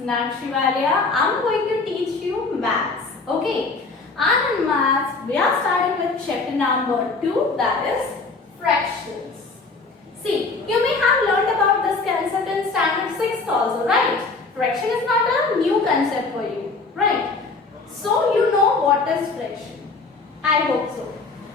Nat Shivalya. I'm going to teach you maths. Okay. And in maths, we are starting with chapter number 2, that is fractions. See, you may have learned about this concept in standard 6 also, right? Fraction is not a new concept for you, right? So you know what is fraction. I hope so.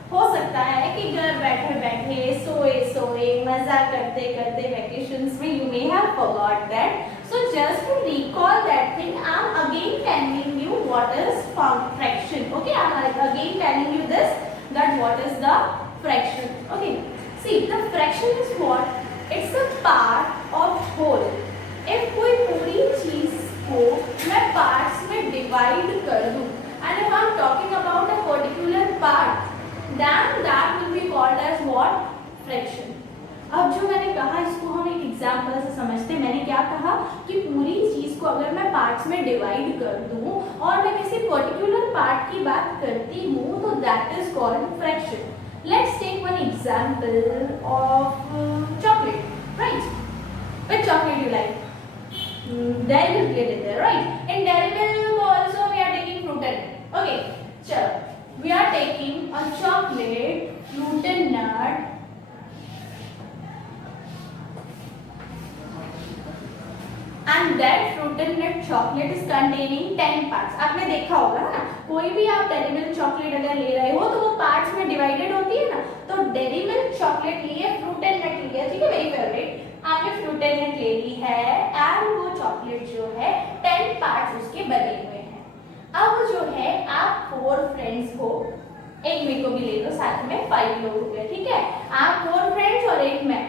हो सकता है कि घर बैठे बैठे सोए सोए मजा करते करते वैकेशंस में you may have forgot that. So just to recall that thing, I'm again telling you what is fraction. Okay, I'm again telling you this, that what is the fraction. Okay, see, the fraction is what? It's a part of whole. If कोई पूरी चीज को मैं parts में divide कर दूं, and if I'm talking about a particular part, then that will be called as what? Fraction. अब जो मैंने कहा इसको हम एक एग्जाम्पल से समझते हैं. मैंने क्या कहा कि पूरी चीज को अगर मैं पार्ट्स में डिवाइड कर दूं और मैं किसी पर्टिकुलर पार्ट की बात करती हूँ तो that is called fraction. Let's take one example of chocolate. Right, which chocolate you like? Dairy Milk ले लेते हैं, right? In Dairy Milk also we are taking fruited. Okay, चलो. We are taking a chocolate, fruited nut, and that fruited nut chocolate is containing 10 parts. आपने देखा होगा ना, कोई भी आप डेयरी मिल्क चॉकलेट अगर ले रहे हो तो वो पार्ट्स में डिवाइडेड होती है ना. तो डेयरी मिल्क चॉकलेट लिए, फ्रूटेड नट लिया, ठीक है, वेरी फेवरेट. आपने फ्रूटेड नट ले ली है एंड वो चॉकलेट जो है 10 पार्ट्स उसके बने हुए हैं. अब जो है आप 4 फ्रेंड्स को, एक मेरे को भी ले लो साथ में, 5 लोग हो गए, ठीक है. आप 4 फ्रेंड्स और एक मैं.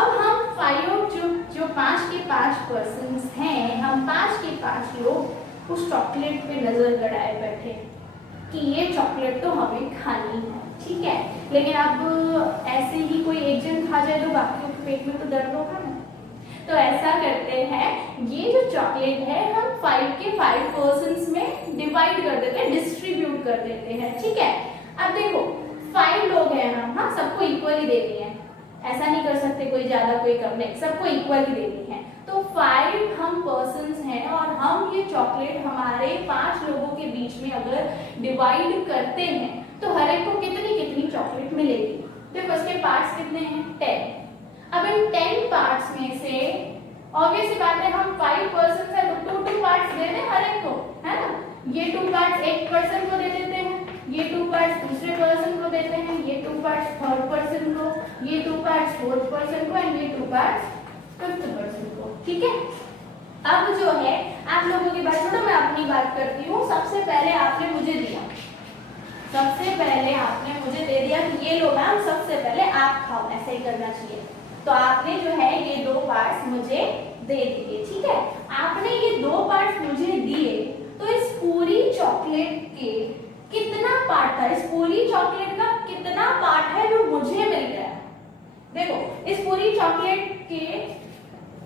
अब हम 5 जो 5 के 5 पर्सन्स हैं, हम 5 के 5 लोग उस चॉकलेट पे नजर गड़ाए बैठे कि ये चॉकलेट तो हमें खानी है, ठीक है. लेकिन अब ऐसे ही कोई एक जन खा जाए तो बाकियों के पेट में तो दर्द होगा ना. तो ऐसा करते हैं, ये जो चॉकलेट है हम 5 के 5 पर्सन्स में डिवाइड कर देते हैं, डिस्ट्रीब्यूट कर देते हैं, ठीक है. अब देखो 5 लोग हैं हम, हाँ, सबको इक्वली देनी है. ऐसा नहीं कर सकते कोई ज्यादा कोई कम, नहीं, सबको इक्वली देनी है. तो 5 हम पर्सन्स हैं और हम ये चॉकलेट हमारे 5 लोगों के बीच में अगर डिवाइड करते हैं तो हर एक को कितनी कितनी चॉकलेट मिलेगी. देखो इसके पार्ट्स कितने हैं? 10. अब इन 10 पार्ट्स में से ऑब्वियस सी बात है हम 5 पर्सन है तो 2 पार्ट्स दे दें हर एक को, है ना. ये 2 पार्ट्स एक पर्सन को दे देते हैं, ये 2 पार्ट्स दूसरे पर्सन को देते हैं, ये 2 पार्ट्स थर्ड पर्सन को, ये 2 पार्ट्स फोर्थ पर्सन को एंड ये 2 पार्ट्स फिफ्थ पर्सन को, ठीक है. अब जो है आप लोगों की बात छोड़ो, मैं अपनी बात करती हूँ. सबसे पहले आपने मुझे दिया, सबसे पहले आपने मुझे दे दिया कि ये लो मैम, सबसे पहले आप खाओ, ऐसा ही करना चाहिए. तो आपने जो है ये 2 पार्ट्स मुझे दे दिए, ठीक है. आपने ये 2 पार्ट्स मुझे दिए तो इस पूरी चॉकलेट के कितना पार्ट था, इस पूरी चॉकलेट का कितना पार्ट है जो मुझे मिल गया. देखो इस पूरी चॉकलेट के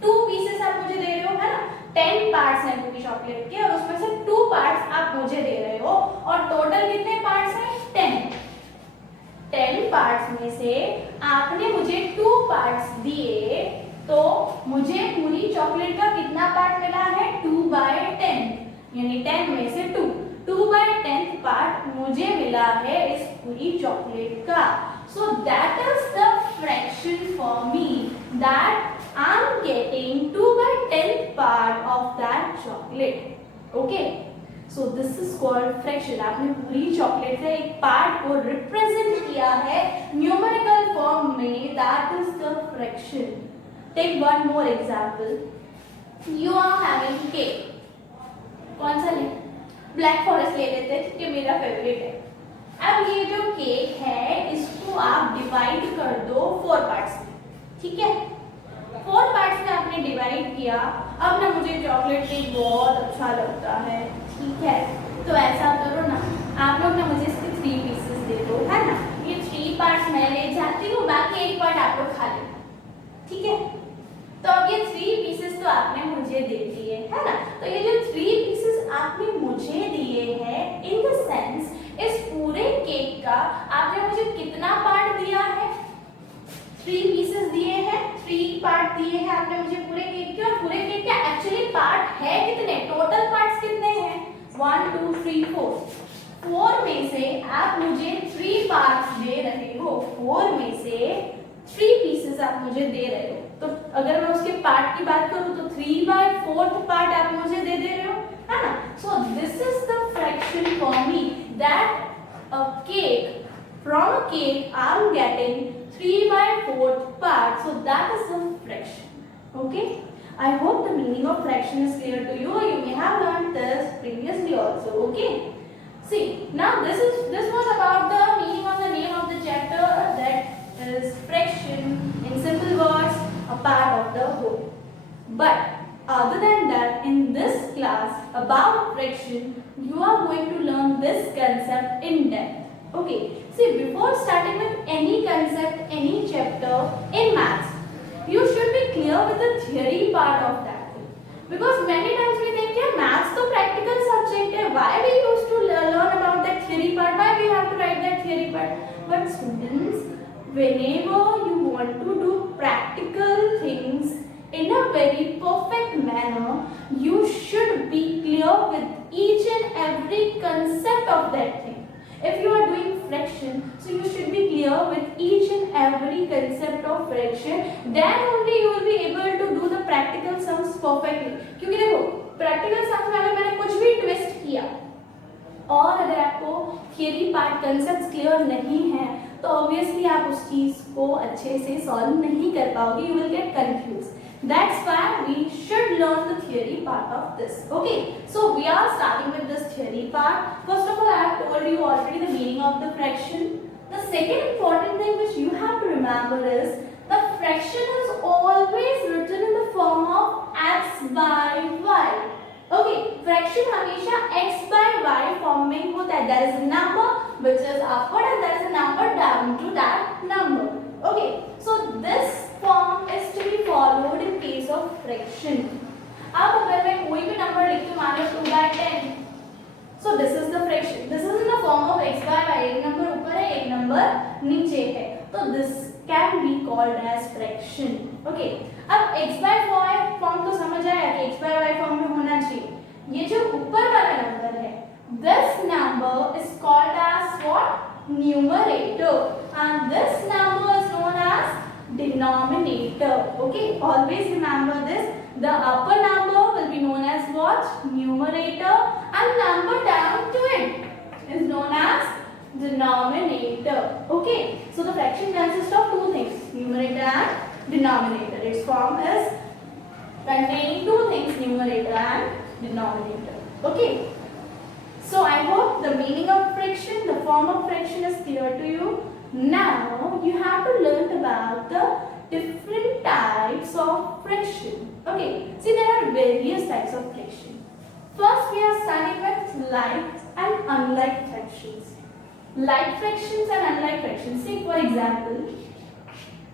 2 पीसेस आप मुझे दे रहे हो, है ना. 10 पार्ट्स हैं पूरी चॉकलेट के और उसमें से 2 पार्ट्स आप मुझे दे रहे हो और टोटल कितने पार्ट्स हैं? 10 पार्ट्स में से आपने मुझे 2 पार्ट्स दिए तो मुझे पूरी चॉकलेट का कितना पार्ट मिला है? 2/10, यानी 10 में से 2/10 पार्ट मुझे मिला है इस पूरी चॉकलेट का. So that is the fraction for me, that I am getting 2/10 part of that chocolate. Okay, so this is called fraction. आपने पूरी चॉकलेट से एक पार्ट को रिप्रेजेंट किया है न्यूमेरिकल फॉर्म में, that is the fraction. Take one more example. You are having cake. कौन सा लें? ब्लैक फॉरेस्ट ले लेते हैं, ठीक है, मेरा फेवरेट है. अब ये जो केक है इसको आप डिवाइड कर दो 4 पार्ट्स में, ठीक है. 4 पार्ट्स में आपने डिवाइड किया. अब ना मुझे चॉकलेट केक बहुत अच्छा लगता है, ठीक है. तो ऐसा करो ना, आप लोग ना मुझे इसके 3 पीसेस दे दो, है ना. ये 3 पार्ट्स मैं ले जाती हूँ, बाकी एक पार्ट आप लोग खा लेना, ठीक है. तो अब ये 3 पीसेस तो आपने मुझे दे दिए, है ना. तो ये जो 3 पीसेस आपने मुझे दिए हैं, इन द सेंस इस पूरे केक का आपने मुझे कितना पार्ट दिया है? 3 पीसेस दिए हैं, 3 पार्ट दिए हैं आपने मुझे पूरे केक के. और पूरे केक का एक्चुअली पार्ट है कितने? 1 2 3 4, 4 में से आप मुझे 3 पार्ट्स दे रहे हो, 4 में से 3 पीसेस आप मुझे दे रहे हो, तो अगर मैं उसके पार्ट की बात करूं तो 3/4 पार्ट आप मुझे दे रहे हो, है ना। So this is the fraction for me, that a cake, from a cake I am getting 3/4 part, so that is the fraction. Okay, I hope the meaning of fraction is clear to you. You may have learned this previously also. Okay, see, now this was about the meaning of the name of the chapter, that is fraction, in simple words, a part of the whole. But other than that, in this class about fraction, you are going to learn this concept in depth. Okay, see, before starting with any concept, any chapter in maths, you should be clear with the theory part of that thing. Because many times we think, yeah, maths तो practical subject है, why we used to learn about that theory part, why we have to write that theory part. But students, whenever you want to do practical things in a very perfect manner, you should be clear with each and every concept of that thing. If you are doing fraction, so you should be clear with each and every concept of fraction, then only you will be able to do the practical sums perfectly. क्योंकि देखो practical sums में अगर मैंने कुछ भी twist किया और अगर आपको थियरी पार्ट कंसेप्ट क्लियर नहीं है तो ऑब्वियसली आप उस चीज को अच्छे से सॉल्व नहीं कर पाओगे, you will get confuse. That's why we should learn the theory part of this. Okay, so we are starting with this theory part. First of all, I have told you already the meaning of the fraction. The second important thing which you have to remember is the fraction is always written in the form of x by y. Okay, fraction हमेशा x by y form में होता है. There is a number which is upward and there is a number down to that number. Okay, so this form is to be followed in case of fraction. अब अगर मैं कोई भी number लिखूं, मान लो 2/10, so this is the fraction. This is in the form of x by y. एक number ऊपर है, एक नंबर नीचे है, तो this can be called as fraction. Okay, अब x by y फॉर्म तो समझ आया कि x by y फॉर्म में होना चाहिए. ये जो ऊपर वाला नंबर है, this number is called as what? Numerator, and this number is known as denominator. Okay, always remember this. The upper number will be known as what? Numerator, and number down to it is known as denominator. Okay, so the fraction consists of two things, numerator and denominator. Its form is containing two things, numerator and denominator. Okay, so I hope the meaning of fraction, the form of fraction is clear to you. Now you have to learn about the different types of fraction. Okay, see, there are various types of fraction. First we are starting with like and unlike fractions. Like fractions and unlike fractions. See, for example,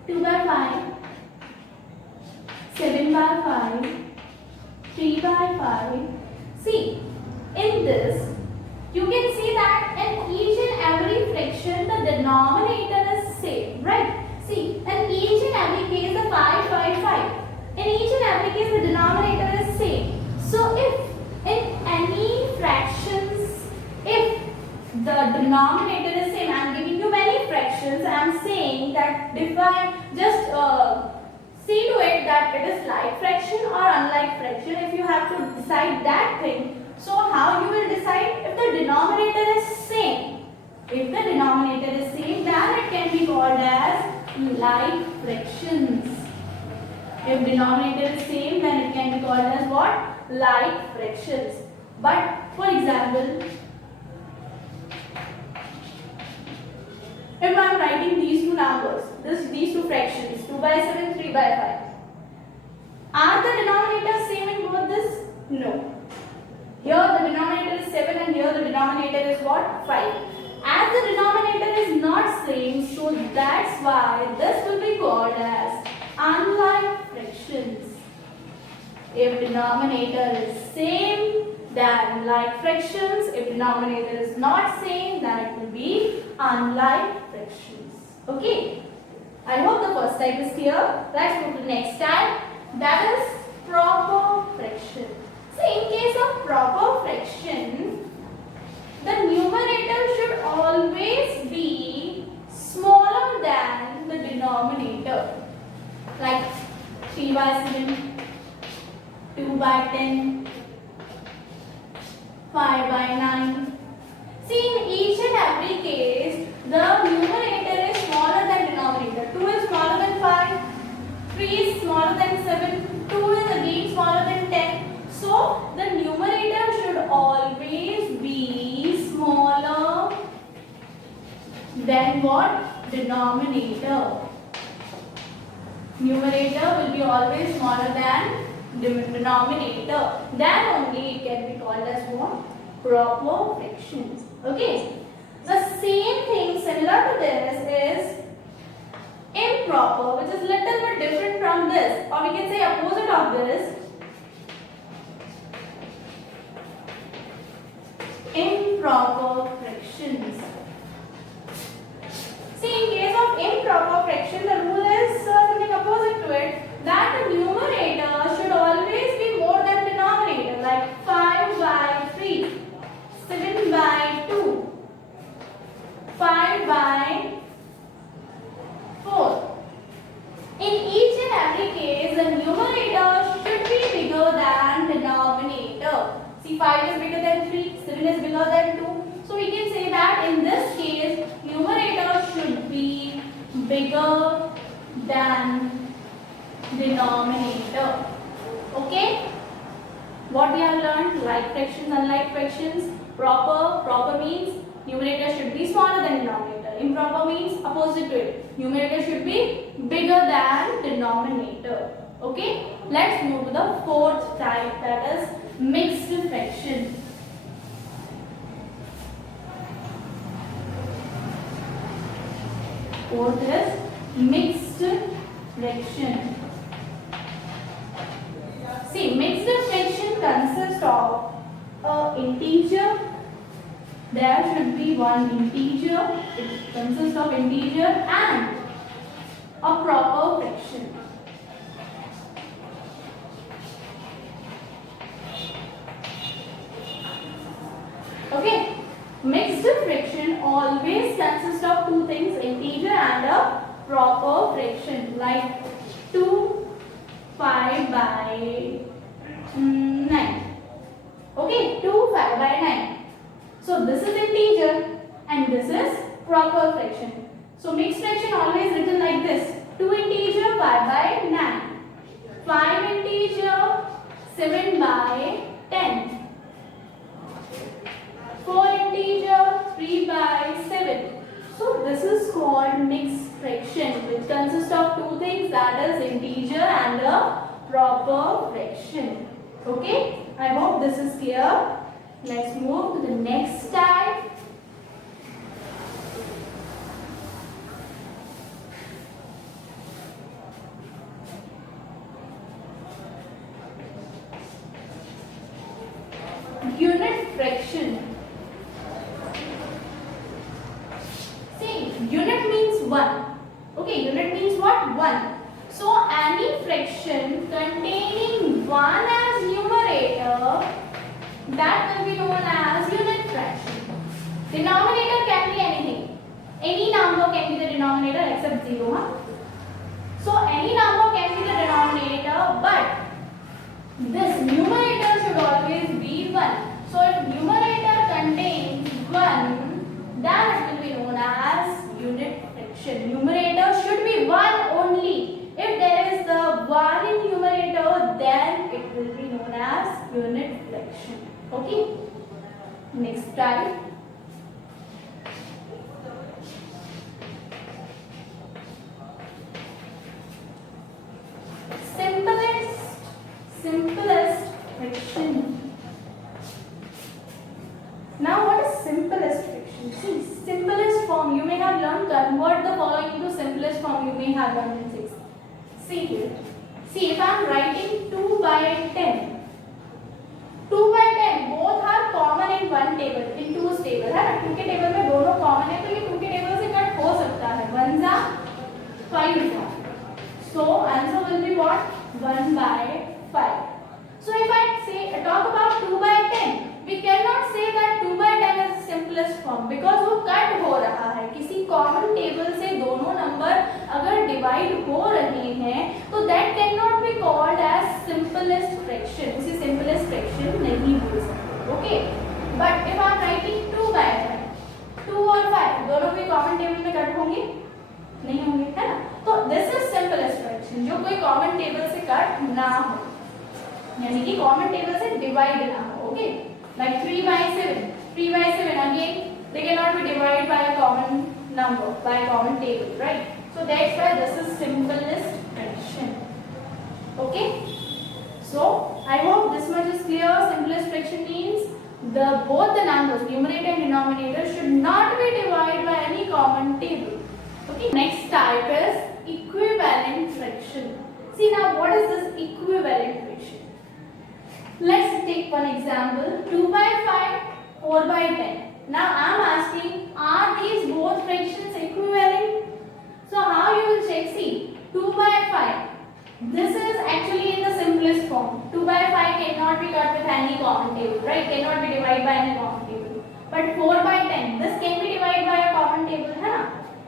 2/5, 7/5, 3/5. See, in this you can see that in each and every fraction the denominator is same, right? See, in each and every case the 5, 5, 5. In each and every case the denominator is same. So if in any fractions, if the denominator is same, I am giving you many fractions, I am saying that define, just see to it that it is like fraction or unlike fraction. If you have to decide that thing, so how you will decide? If the denominator is same, if the denominator is same, then it can be called as like fractions. If denominator is same, then it can be called as what? Like fractions. But for example, if I am writing these two numbers, these two fractions, 2/7, 3/5, are the denominators same in both this? No. Here the denominator is 7 and here the denominator is what? 5. As the denominator is not same, so that's why this will be called as unlike fractions. If denominator is same, then like fractions. If denominator is not same, then it will be unlike fractions. Okay, I hope the first type is clear. Let's move to the next type, that is proper fraction. So in case of proper fraction, the numerator should always be smaller than the denominator. Like 3 by 7, 2 by 10, 5 by 9. See, in each and every case, the numerator is smaller than denominator. 2 is smaller than 5, 3 is smaller than 7, 2 is again smaller than 10. So, the numerator should always be smaller than what? Denominator. Numerator will be always smaller than denominator. Then only it can be called as what? Proper fractions. Okay. The same thing similar to this is improper, which is little bit different from this, or we can say opposite of this. Improper fractions. See, in case of improper fraction, the rule is something opposite to it, that the numerator should always be more than denominator, like 5 by 3, 7 by 2, 5 by 4. In each and every case, the numerator should be bigger than denominator. See, 5 is bigger than 3, 7 is bigger than 2. So we can say that in this case, numerator should be bigger than denominator. Okay? What we have learned? Like fractions, unlike fractions. Proper means numerator should be smaller than denominator. Improper means opposite to it. Numerator should be bigger than denominator. Okay? Let's move to the fourth type, that is mixed fraction. Fourth is mixed fraction. See, mixed fraction consists of an integer. There should be one integer. It consists of integer and a proper fraction. Okay, mixed fraction always consists of two things, integer and a proper fraction, like 2, 5 by 9. Okay, 2, 5 by 9. So this is integer and this is proper fraction. So mixed fraction always written like this, 2 integer, 5 by 9. 5 integer, 7 by 10. 4 integer, 3 by 7. So this is called mixed fraction, which consists of two things, that is integer and a proper fraction. Okay, I hope this is clear. Let's move to the next type. Unit fraction. See, unit means 1. Okay, unit means what? 1. So, any fraction containing 1 as numerator, that will be known as unit fraction. Denominator can be anything. Any number can be the denominator except 0. Huh? So, any number can be the denominator, but this numerator should always be 1. So, if numerator contains 1, then it will be known as unit fraction. Numerator should be 1 only. If there is the 1 in numerator, then it will be known as unit fraction. Okay? Next type. Simplest fraction. Now what is simplest fraction? See, simplest form, you may have learned convert the following into simplest form, you may have learned in 6. See here. See, if I am writing 2 by 10. 2 by 10 both are common in one table, in 2's table है ना, 2 के table में दोनों common है, तो ये 2 के table से कट हो सकता है, 1 जा 5 जा. So answer will be what? 1 by 5. So if I say talk about 2 by 10, we cannot say that 2 by 10 is common table से दोनों नंबर अगर डिवाइड हो रहे हैं तो that can not be called as simplest fraction, उसे simplest fraction नहीं बोल सकते। Okay, but if I am writing 2 by 5, 2 और 5 दोनों भी कॉमन टेबल में कट होंगे नहीं होंगे, है ना? तो दिस इज सिंपलेस्ट फ्रैक्शन जो कोई कॉमन टेबल से कट ना हो, यानी कि कॉमन टेबल से डिवाइड ना हो। Okay, like 3 by 7, 3 by 7 again they cannot be divided by a common number, by a common table, right? So that's why this is simplest fraction. Okay, so I hope this much is clear. Simplest fraction means both the numbers, numerator and denominator, should not be divided by any common table. Okay, next type is equivalent fraction. See now, what is this equivalent fraction? Let's take one example, 2 by 5, 4 by 10. Now I am asking, are these both fractions equivalent? So how you will check? See, 2 by 5, this is actually in the simplest form. 2 by 5 cannot be cut with any common table, right? Cannot be divided by any common table. But 4 by 10, this can be divided by a common table, है ना?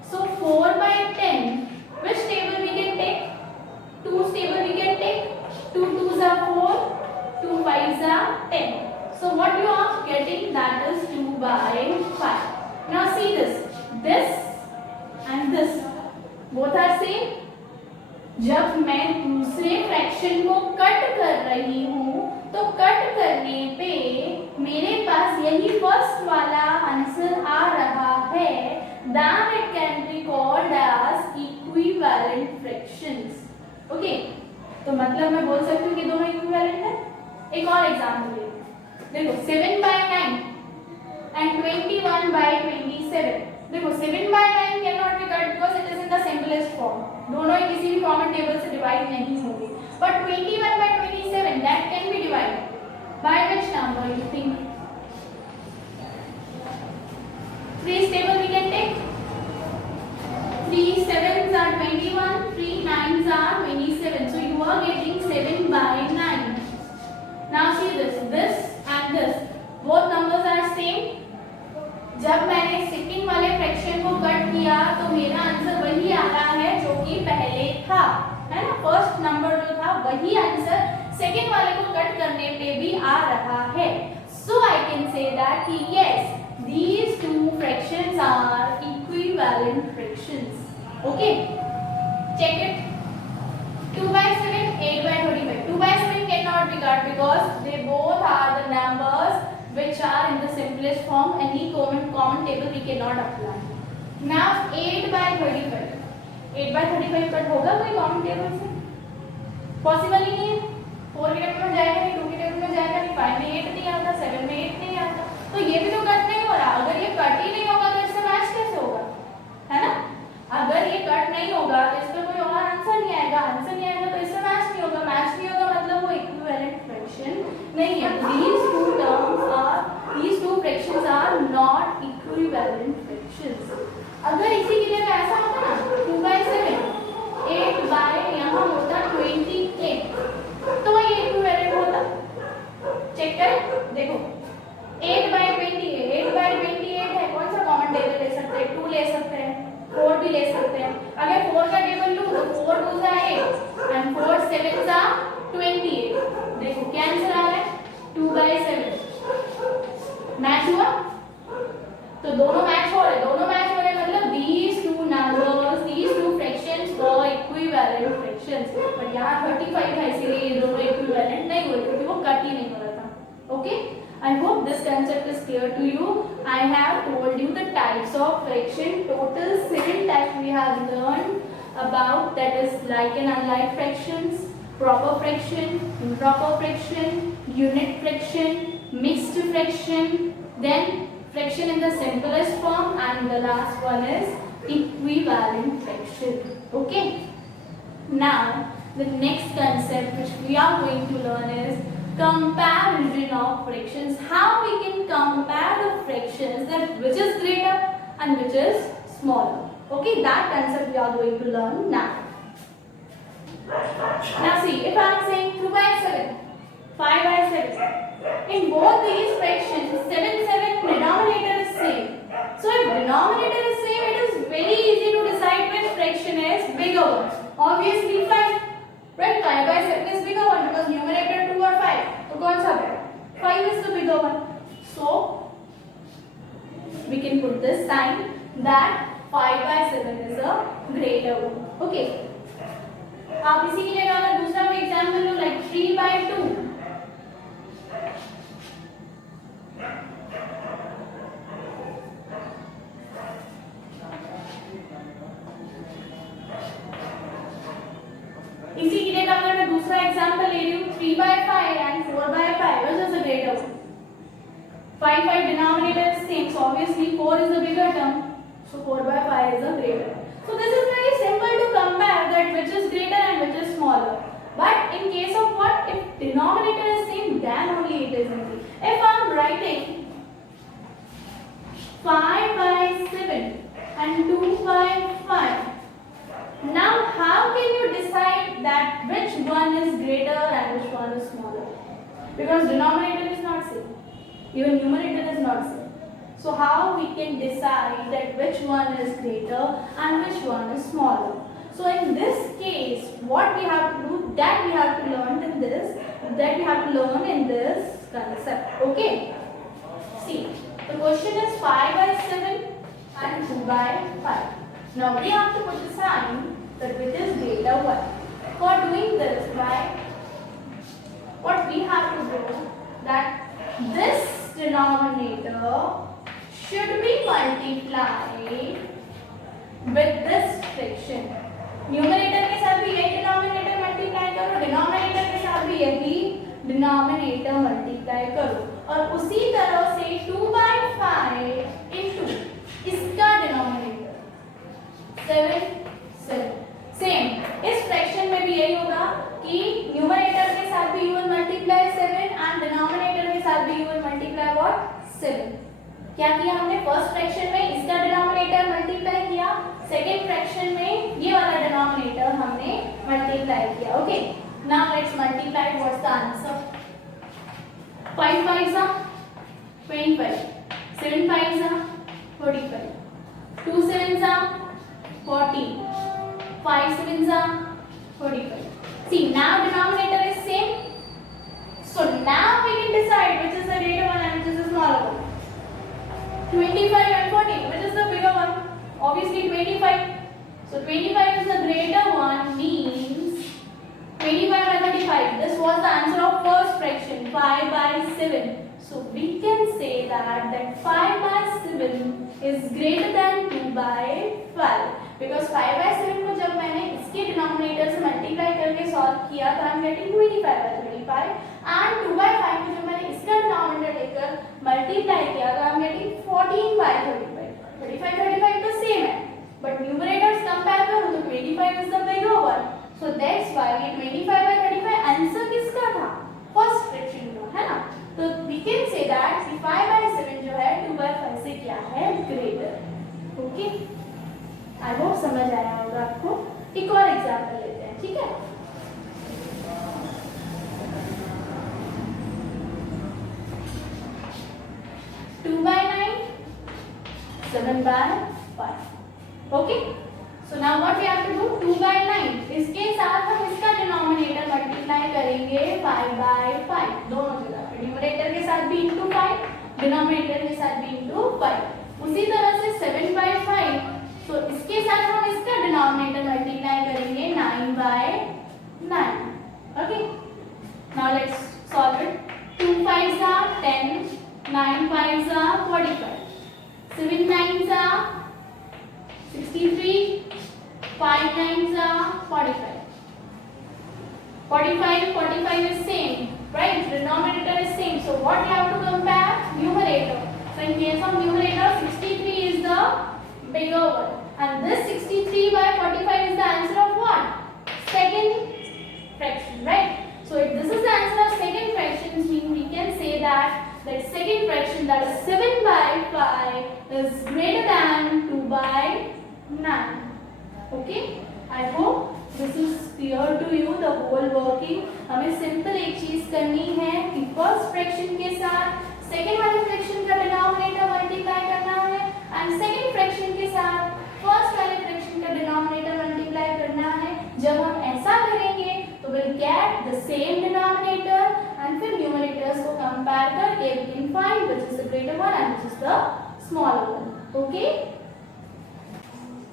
So 4 by 10, which table we can take? 2's table we can take. 2 2s are 4, 2 5s are 10. So what you are getting, that is 2 by 5. Now see this and this both are same. जब मैं दूसरे fraction को cut कर रही हूँ तो cut करने पे मेरे पास यही फर्स्ट वाला आंसर आ रहा है, then it can be called as equivalent fractions. Okay, तो मतलब मैं बोल सकती हूँ कि दोनों इक्विवेलेंट है। एक और एग्जांपल देखो, 7 by 9 and 21 by 27. देखो 7 by 9 cannot be cut because it is in the simplest form. दोनों ही किसी भी कॉमन टेबल से डिवाइड नहीं होंगे. But 21 by 27 that can be divided. By which number you think? 3's table we can take. 3 7s are 21, 3 9s are 27. So you are getting 7 by 9. Now see this and this, both numbers are same. जब मैंने second वाले fraction को cut किया तो मेरा answer वही आ रहा है जो कि पहले था, है ना? फर्स्ट नंबर जो था वही आंसर सेकंड वाले को कट करने पे भी आ रहा है. So I can say that yes, these two fractions are equivalent fractions. Okay, check it. 2 by 7, 8 by 35. 2 by 7 cannot be cut because they both are the numbers which are in the simplest form. Any common table we cannot apply. Now 8 by 35. 8 by 35 cut होगा कोई common table से? Possible ही नहीं है. 4 के table में जाएगा नहीं, 2 के टेबल में जाएगा नहीं, 5 में 8 नहीं आता, 7 में 8 नहीं आता. तो ये भी तो कट नहीं हो रहा. अगर ये कट ही नहीं होगा तो इससे मैच कैसे होगा, है ना? अगर ये कट नहीं होगा तो इसका कोई और आंसर नहीं आएगा. आंसर नहीं आएगा तो इससे मैच नहीं होगा. मैच नहीं होगा मतलब वो इक्विवेलेंट फ्रैक्शन नहीं है. These two fractions are not equivalent fractions. अगर इसी के लिए ऐसा होता ना 2 by 7, 8 by यहाँ होता 28, तो ये इक्विवेलेंट होता. चेक करें, देखो 8 by 28 है. कौन सा कॉमन टेबल ले सकते हैं? 2 ले सकते हैं, 4 भी ले सकते हैं. अगर 4 का टेबल लूँ तो 4 2s are 8 and 4 7s are 28. देखो क्या आंसर आ रहा है? 2 by 7. मैच हुआ? तो दोनों मैच हो रहे मतलब these two numbers, these two fractions were equivalent fractions. पर यहाँ 35 है इसलिए ये दोनों equivalent नहीं हुए क्योंकि वो कट ही नहीं हो रहा था. Okay? I hope this concept is clear to you. I have told you the types of fraction. Total 7 types we have learned about, that is like and unlike fractions, proper fraction, improper fraction, unit fraction, mixed fraction, then fraction in the simplest form, and the last one is equivalent fraction. Okay, now the next concept which we are going to learn is comparison of fractions. How we can compare the fractions, that which is greater and which is smaller. Okay, that concept we are going to learn now. Now see, if I am saying 2 by 7, 5 by 7, in both these fractions 7 denominator is same. So if denominator is same, it is very Obviously 5, right? 5 by 7 is bigger one because numerator 2 और 5. तो कौन सा बड़ा? 5 is the bigger one. So we can put this sign that 5 by 7 is a greater one. Okay. आप इसी की जगह अगर दूसरा कोई एग्जाम्पल लो लाइक 3 by 2. इसी की जगह अगर मैं दूसरा एग्जाम्पल ले रही हूँ 3 by 5 and 4 by 5, which is the greater one? 5 denominator is same, so obviously 4 is the bigger term, so 4 by 5 is the greater. So this is very simple to compare that which is greater and which is smaller. But in case of what, if denominator is same, then only it is easy. If I am writing 5 by 7 and 2 by 5. Now how can you decide that which one is greater and which one is smaller? Because denominator is not same, even numerator is not same. So how we can decide that which one is greater and which one is smaller? So in this case, what we have to do, that we have to learn in this concept. Okay. See, the question is 5 by 7 and 2 by 5. Now we have to put a sign that which is greater one. For doing this, right, what we have to do, that this denominator should be multiplied with this fraction. Numerator के साथ भी यही denominator multiply करो, denominator के साथ भी यही denominator multiply करो, और उसी तरह से 2 by 5 into इसका डिनोमिनेटर 7 सेम. इस फ्रैक्शन में भी यही होगा कि न्यूमरेटर के साथ भी you will multiply 7 and denominator के साथ भी यू विल मल्टीप्लाई व्हाट 7. क्या किया हमने? फर्स्ट फ्रैक्शन में इसका डिनोमिनेटर मल्टीप्लाई किया, सेकेंड फ्रैक्शन में ये वाला डिनोमिनेटर हमने मल्टीप्लाई किया. Okay, now let's multiply. What's the answer? 5 5s are 25, 7 5s are 45, 2 7s are 40, 5 7s are 45. See, now denominator is same, so now we can decide which is the greater one and which is the smaller one. 25 and 40, which is the bigger one? Obviously 25. So 25 is the greater one, means 25 by 35. This was the answer of first fraction, 5 by 7. So we can say that 5 by 7 is greater than 2 by 5. Because 5 by 7 को जब मैंने इसके denominator से multiply करके solve किया तो I am getting 25 by 35, and 2 by 5 को जब मैंने इसका डिनोमिनेटर लेकर मल्टीप्लाई किया तो आई एम गेटिंग 14 by 35. 35 तो सेम है, बट न्यूमरेटर्स कंपेयर करो तो 25 is the bigger one. So that's why ये 25 by 35 आंसर किसका था? फर्स्ट फ्रैक्शन का, है ना. तो we can say that 5 by 7 जो है 2 by 5 से क्या है? ग्रेटर. ओके, आई होप समझ आया होगा आपको. एक और एग्जांपल लेते हैं, ठीक है. Two by 9, 7 by 5. Okay. So now what we have to do? 2 by 9. इसके साथ हम इसका डिनोमिनेटर मल्टीप्लाई करेंगे 5 by 5. दोनों जगह पे न्यूमरेटर के साथ भी into 5, डिनोमिनेटर के साथ भी into 5. उसी तरह से 7 by 5. तो इसके साथ हम इसका डिनोमिनेटर मल्टीप्लाई करेंगे 9 by 9. Okay. Now let's solve it. 2 5s are 10, 9 5s are 45, 7 9s are 63, 5 9s are 45. 45 is same, right? Denominator is same. So what we have to compare? Numerator. So in case of numerator, 63 is the bigger one, and this 63 by 45 is the answer of what? Second fraction, right? So if this is the answer of second fraction, we can say that second fraction, that is 7 by 5, is greater than 2 by 9. Okay, I hope this is clear to you, the whole working. हमें simple एक चीज करनी है कि first fraction के साथ second वाले fraction का डिनोमिनेटर मल्टीप्लाई करना है, एंड सेकेंड फ्रैक्शन के साथ फर्स्ट वाले फ्रैक्शन का डिनोमिनेटर मल्टीप्लाई करना है. जब multiply करके we can find which is the greater one and which is the smaller one. Okay.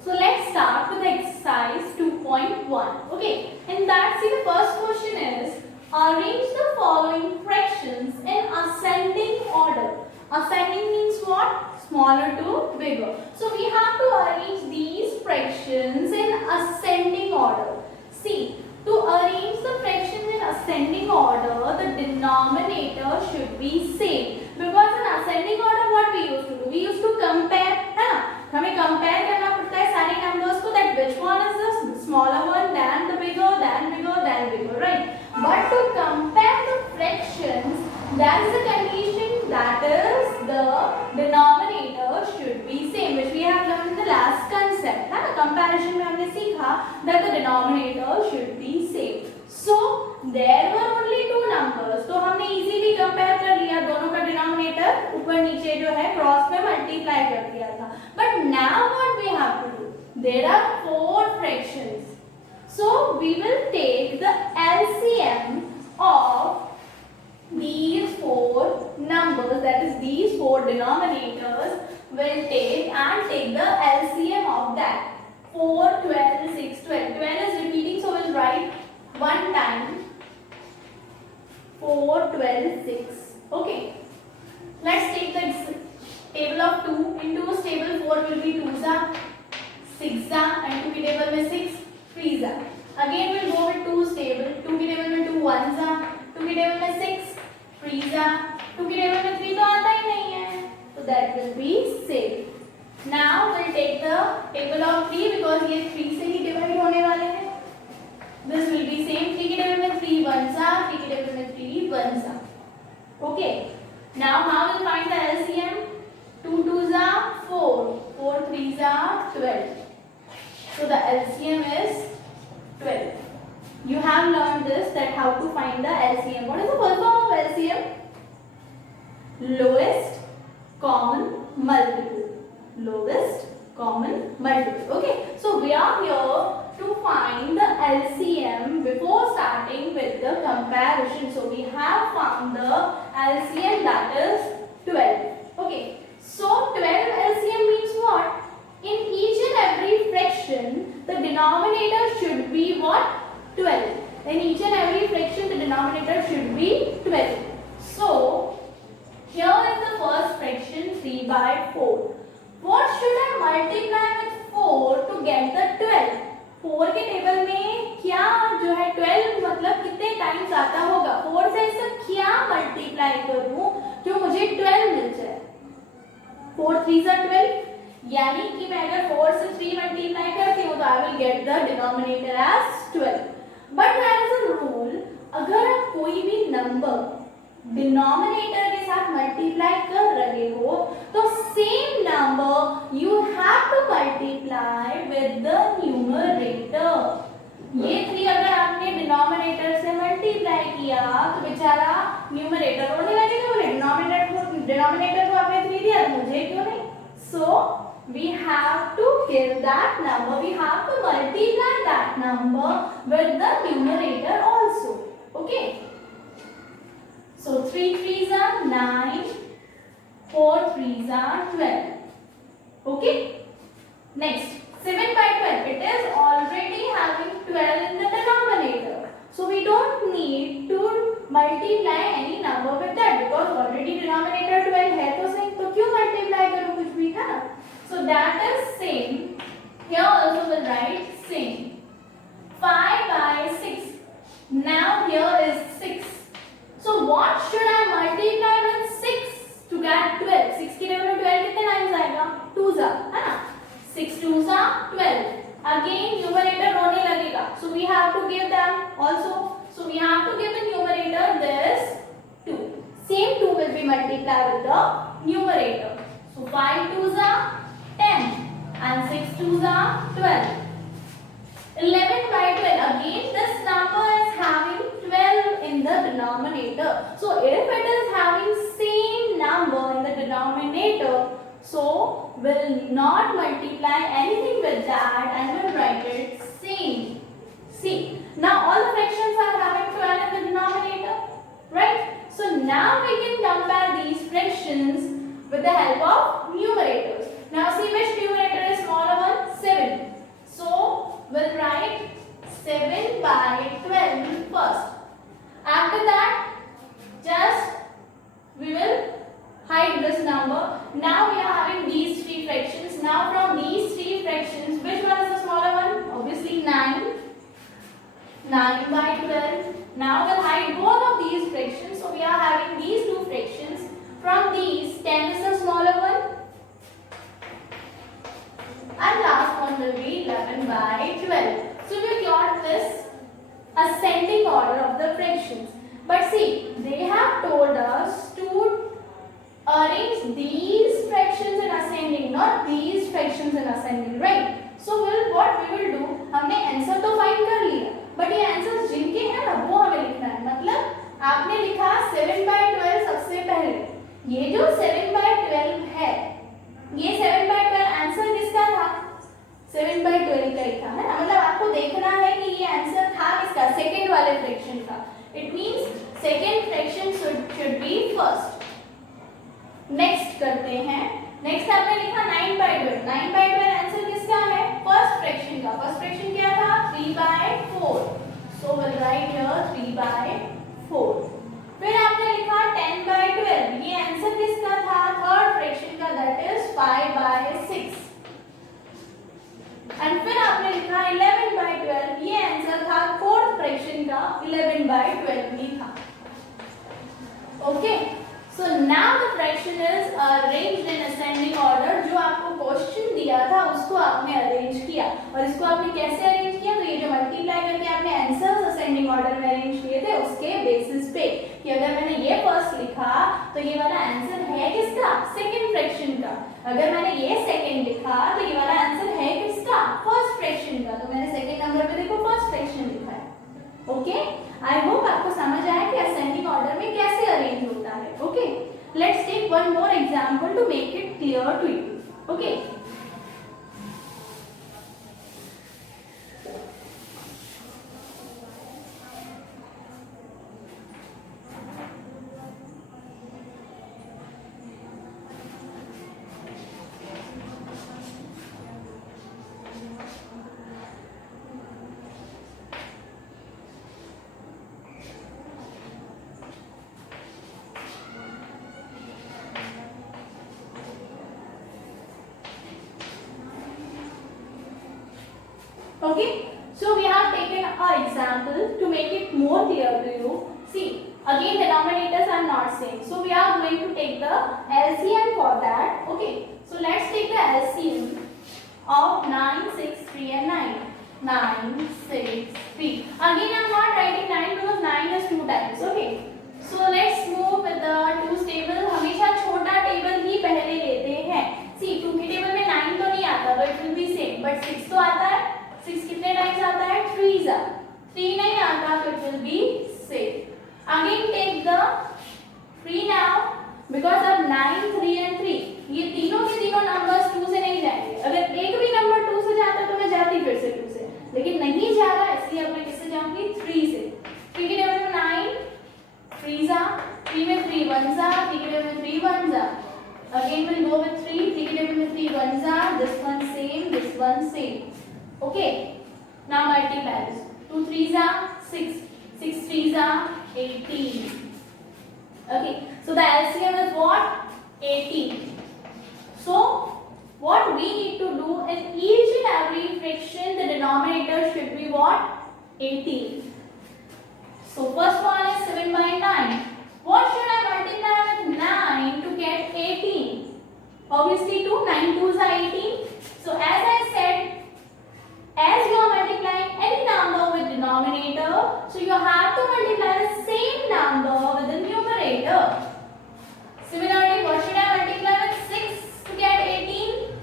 So let's start with exercise 2.1. Okay, in that, see, the first question is arrange the following fractions in ascending order. Ascending means what? Smaller to bigger. So we have to arrange these fractions in ascending order. See, to arrange the fractions in ascending order, the denominator should be same. Because in ascending order, what we used to do? We used to compare, है ना? हमें compare करना पड़ता है सारे numbers को, that which one is the smaller one than the bigger, than bigger, than bigger, right? But to compare the fractions, that is the condition, that is the denominator should be same, which we have learned in the last concept, है ना? Comparison में हमने सीखा that the denominator should be same. So there were only two numbers, तो हमने easily compare कर लिया दोनों का denominator ऊपर नीचे जो है cross में multiply कर दिया था. But now what we have to do? There are four fractions. So we will take the LCM of these four numbers, that is these four denominators will take the LCM of that. 4, 12, 6, 12. 12 is repeating, so we'll write one time 4, 12, 6. Okay. Let's take the table of 2. In 2's table 4 will be 2's, 6's and 2 की table में 6, 3's. Again we'll go with 2's table. 2 की table में 2 1's, 2 की table में 6, 3's, 2 की table में 3 तो आता ही नहीं है. So that will be same. Now we'll take the table of 3 because ये 3 से ही divide होने वाले हैं. This will be same. 3 की table में 3 1's, 3 की table में 3 1's. Okay. Now how we'll find the LCM? 2 2's are 4, 4 3's are 12. So the LCM is 12. You have learned this, that how to find the LCM. What is the full form of LCM? Lowest common multiple. Lowest common multiple. Okay. So we are here to find the LCM before starting with the comparison. So we have found the LCM, that is 12. Okay. So 12 LCM means what? In each and every fraction, the denominator should be what? 12. In each and every fraction, the denominator should be 12. So here is the first fraction, 3 by 4. What should I multiply with 4 to get the 12? 4 के table में क्या जो है 12 मतलब कितने times आता होगा? 4 से इसका क्या मल्टीप्लाई करूं जो मुझे 12 मिल जाए? 4 3's are 12. यानी कि मैं अगर 4 से 3 मल्टीप्लाई करती हूँ तो I will get the denominator as 12. But there is a rule, अगर आप कोई भी नंबर डिनोमिनेटर के साथ मल्टीप्लाई कर रहे हो तो same number you have to multiply with the numerator. ये 3 अगर आपने डिनोमिनेटर से मल्टीप्लाई किया तो बेचारा न्यूमरेटर रोने लगेगा, बोले डिनोमिनेटर को आपने 3 दिया तो मुझे क्यों नहीं. सो we have to give that number, we have to multiply that number with the numerator also. Okay. So 3 3's are 9, 4 3's are 12. Okay. Next, 7 by 12. It is already having 12 in the denominator. So we don't need to multiply any number with that because already denominator 12 है तो सही, तो क्यों multiply करूँ कुछ भी, है ना? So that is same. Here also we'll write same. 5 by 6. Now here is 6. So what should I multiply with 6 to get 12? 6 की table में 12 कितने times आएगा? 2's, है ना? 6 2's are 12. Again numerator रोने लगेगा. So we have to give them also. So we have to give the numerator this 2. Same 2 will be multiplied with the numerator. So 5 2's are 10 and 6 2's are 12. 11 by 12. Again this number is having 12 in the denominator. So if it is having same number in the denominator, so will not multiply anything with that and will write it same. See, now all the fractions are having 12 in the denominator, right? So now we can compare fractions with the help of numerators. Now see which numerator is smaller one? 7. So we'll write 7 by 12 first. After that, just we will hide this number. Now we are having these three fractions. Now from these three fractions, which one is the smaller one? Obviously 9. 9 by 12. Now we'll hide both of these fractions. So we are having these two fractions. From these, 10 is the smaller one. And last one will be 11 by 12. So we got this ascending order of the fractions. But see, they have told us to arrange these fractions in ascending, not these fractions in ascending, right? So what we will do, हमने answer तो find कर लिया, but ये answers जिनके हैं ना वो हमें लिखना है. मतलब आपने लिखा 7 by 12 सबसे पहले. ये जो 7 by 12 है, ये 7 by 12 आंसर किसका था? 7 by 12 का ही था, है ना? मतलब आपको देखना है कि ये आंसर था किसका? सेकेंड वाले फ्रैक्शन का. It means second fraction should be first. Next करते हैं. नेक्स्ट आपने लिखा 9 by 12. 9 by 12 आंसर किसका है? फर्स्ट फ्रैक्शन का. फर्स्ट फ्रैक्शन क्या था? 3 by 4. So will write here 3 by 4. फिर आपने लिखा 10 by 12. ये आंसर किसका था? थर्ड फ्रैक्शन का, दैट इज 5 by 6. एंड फिर आपने लिखा 11 by 12. ये आंसर था फोर्थ फ्रैक्शन का, 11 by 12 ही था. Okay, so now the fraction is arranged in ascending order. जो आपको क्वेश्चन दिया था उसको आपने अरेंज किया. और इसको आपने कैसे अरेंज किया? तो ये जो मल्टीप्लाई करके आपने आंसर्स असेंडिंग ऑर्डर में अरेंज किए थे उसके बेसिस पे कि अगर मैंने ये फर्स्ट लिखा तो ये वाला आंसर है किसका? सेकंड फ्रैक्शन का. अगर मैंने ये सेकंड लिखा तो ये वाला आंसर है किसका? फर्स्ट फ्रैक्शन का. तो मैंने सेकंड नंबर पे देखो फर्स्ट फ्रैक्शन लिखा है. ओके, आई होप आपको समझ आया कि असेंडिंग ऑर्डर में कैसे अरेंज होता है. Okay, let's take one more example to make it clear to you. Okay, okay, so we have taken an example to make it more clear to you. See, again denominators are not same, so we are going to take the LCM for that. Okay, so let's take the LCM of 9, 6, 3 and 9. 9, 6, 3. Again I am not writing 9 because 9 is 2 times. Okay, so let's move with the 2's table. हमेशा छोटा table ही पहले लेते हैं. See, 2 के table में 9 तो नहीं आता, but it will be same. But 6 तो आता है. 6 कितने टाइम्स आता है? 3 नहीं आता, तो it will be 6. Again take the 3 now because अब 9, 3 and 3 ये तीनों के तीनों नंबर्स 2 से नहीं जाएंगे. अगर एक भी नंबर 2 से जाता तो मैं जाती फिर से 2 से, लेकिन नहीं जा रहा इसलिए अब मैं किससे जाऊंगी? 3 से. 3 के टेबल में 9 3 3 में 3 1 3 के टेबल में 3 1 again we'll go with 3 के टेबल में 3 1 this one same. Okay, now multiply this. 2 3s are 6, 6 3s are 18. Okay, so the LCM is what? 18. So what we need to do in each and every fraction, the denominator should be what? 18. So first one is 7 by 9. What should I multiply with 9 to get 18? Obviously 2, 9 2s are 18. So as I said, as you are multiplying any number with denominator, so you have to multiply the same number with the numerator. Similarly, what should I multiply with 6 to get 18?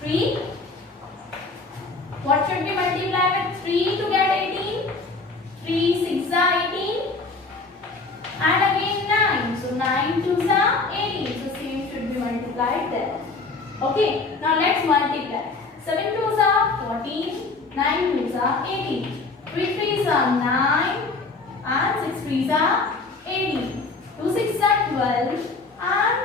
3. What should we multiply with 3 to get 18? 3 6 are 18. And again 9. So 9 2s are 18. So same should be multiplied there. Okay, now let's multiply. 7 2s are 14, 9 2s are 18, 3 3s are 9 and 6 3s are 18, 2 6s are 12 and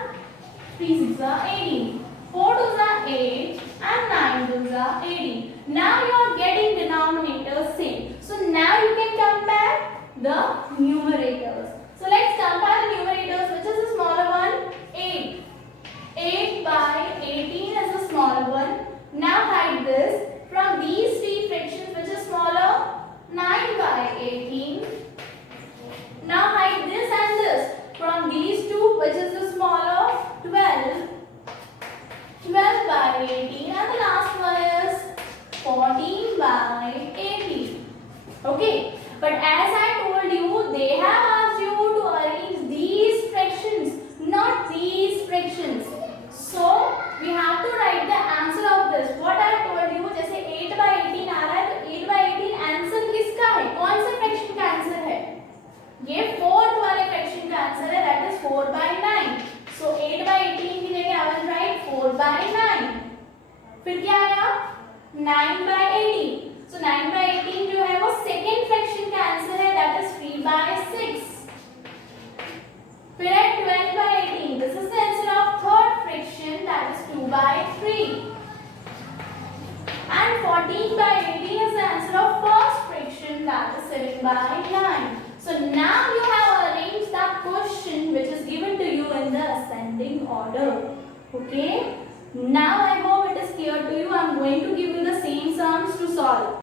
3 6 are 18. 4 2s are 8 and 9 2s are 18. Now you are getting denominators same. So now you can compare the numerators. So let's compare the numerators. Which is the smaller one? 8. 8 by 18 is the smaller one. Now hide this. From these three fractions, which is smaller? 9 by 18. Now hide this and this. From these two, which is the smaller? 12. 12 by 18. And the last one is 14 by 18. Okay. But as I told you, they have asked you to arrange these fractions, not these fractions. So we have to write the answer of this. What I told you, जैसे 8 by 18 आ रहा है, तो 8 by 18 answer किसका है? कौन से fraction का answer है? ये फोर्थ वाले फ्रैक्शन का आंसर है, that is 4 by 9. So 8 by 18 की जगह I will write 4 by 9. फिर क्या आया? 9 by 18. So 9 by 18 जो है वो सेकेंड फ्रैक्शन का आंसर है, that is 3 by 6. फिर है 12 by 18. This is the answer of third fraction, that is 2 by 3. And 14 by 18 is the answer of first fraction, that is 7 by 9. So now you have arranged the question which is given to you in the ascending order. Okay. Now I hope it is clear to you. I am going to give you the same sums to solve.